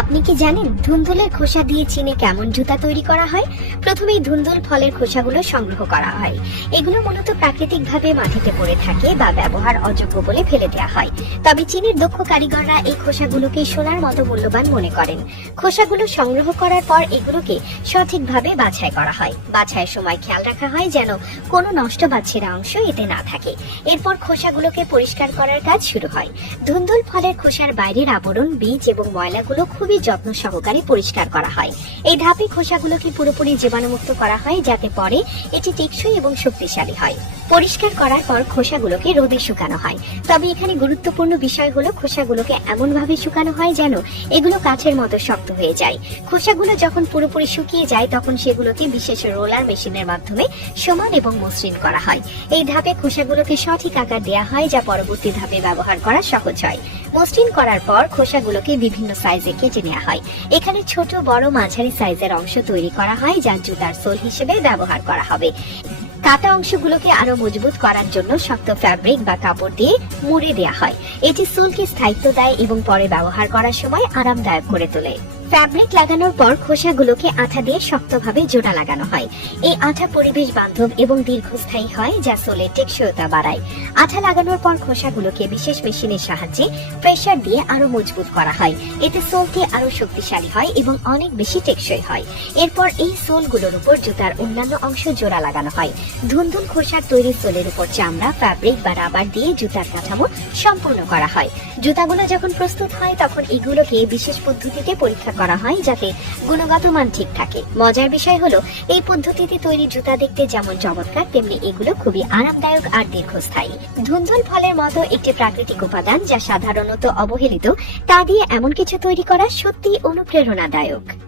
আপনি কি জানেন ধুন্দুলের খোসা দিয়ে চীনে কেমন জুতা তৈরি করা হয়? প্রথমেই ধুন্দুল ফলের খোসাগুলো সংগ্রহ করা হয়। এগুলো মূলত প্রাকৃতিকভাবে মাটিতে পড়ে থাকে বা ব্যবহার অযোগ্য বলে ফেলে দেওয়া হয়। তবে চীনের দক্ষ কারিগররা এই খোসাগুলোকে সোনার মতো মূল্যবান মনে করেন। খোসাগুলো সংগ্রহ করার পর এগুলোকে সঠিকভাবে বাছাই করা হয়। বাছাইয়ের সময় খেয়াল রাখা হয় যেন কোনো নষ্ট বা ছেঁড়া অংশ এতে না থাকে। এরপর খোসাগুলোকে পরিষ্কার করার কাজ শুরু হয়। ধুন্দুল ফলের খোসার বাইরের আবরণ, বীজ এবং ময়লাগুলো খুবই যত্ন সহকারে পরিষ্কার করা হয়। এই ধাপে খোসাগুলোকে পুরোপুরি জীবাণুমুক্ত করা হয় যাতে পরে এটি টেকসই এবং শক্তিশালী হয়। পরিষ্কার করার পর খোসাগুলোকে রোদে শুকানো হয়। তবে এখানে গুরুত্বপূর্ণ বিষয় হলো খোসাগুলোকে এমন ভাবে শুকানো হয় যেন এগুলো কাঠের মতো শক্ত হয়ে যায়। খোসাগুলো যখন পুরোপুরি শুকিয়ে যায় তখন সেগুলোকে বিশেষ রোলার মেশিনের মাধ্যমে সমান এবং মসৃণ করা হয়। এই ধাপে খোসাগুলোকে সঠিক আকার দেওয়া হয় যা পরবর্তী ধাপে ব্যবহার করা সহজ হয়। মসৃণ করার পর খোসাগুলোকে বিভিন্ন সাইজে কেটে নেওয়া হয়। এখানে ছোট, বড়, মাঝারি সাইজের অংশ তৈরি করা হয় যা জুতার সোল হিসেবে ব্যবহার করা হবে। কাটা অংশগুলোকে আরো মজবুত করার জন্য শক্ত ফ্যাব্রিক বা কাপড় দিয়ে মুড়ে দেওয়া হয়। এটি সোলকে স্থায়িত্ব দেয় এবং পরে ব্যবহার করার সময় আরামদায়ক করে তোলে। ফ্যাব্রিক লাগানোর পর খোসাগুলোকে আঠা দিয়ে শক্তভাবে জোড়া লাগানো হয়। এই আঠা পরিবেশ বান্ধব এবং দীর্ঘস্থায়ী হয় যা সোলের টেকসইতা বাড়ায়। আঠা লাগানোর পর খোসাগুলোকে বিশেষ মেশিনের সাহায্যে প্রেসার দিয়ে আরো মজবুত করা হয়। এতে সোলটি আরো শক্তিশালী হয় এবং অনেক বেশি টেকসই হয়। এরপর এই সোলগুলোর উপর জুতার অন্যান্য অংশ জোড়া লাগানো হয়। ধুন্দুল খোসার তৈরি সোলের উপর চামড়া, ফ্যাব্রিক বা রাবার দিয়ে জুতার কাঠামো সম্পূর্ণ করা হয়। জুতাগুলো যখন প্রস্তুত হয় তখন এগুলোকে বিশেষ পদ্ধতিতে পরীক্ষা করা হয় যাতে গুণগত মান ঠিক থাকে। মজার বিষয় হলো এই পদ্ধতিতে তৈরি জুতা দেখতে যেমন চমৎকার তেমনি এগুলো খুবই আরামদায়ক আর দীর্ঘস্থায়ী। ধুন্দুল ফলের মতো একটি প্রাকৃতিক উপাদান যা সাধারণত অবহেলিত, তা দিয়ে এমন কিছু তৈরি করা সত্যিই অনুপ্রেরণাদায়ক।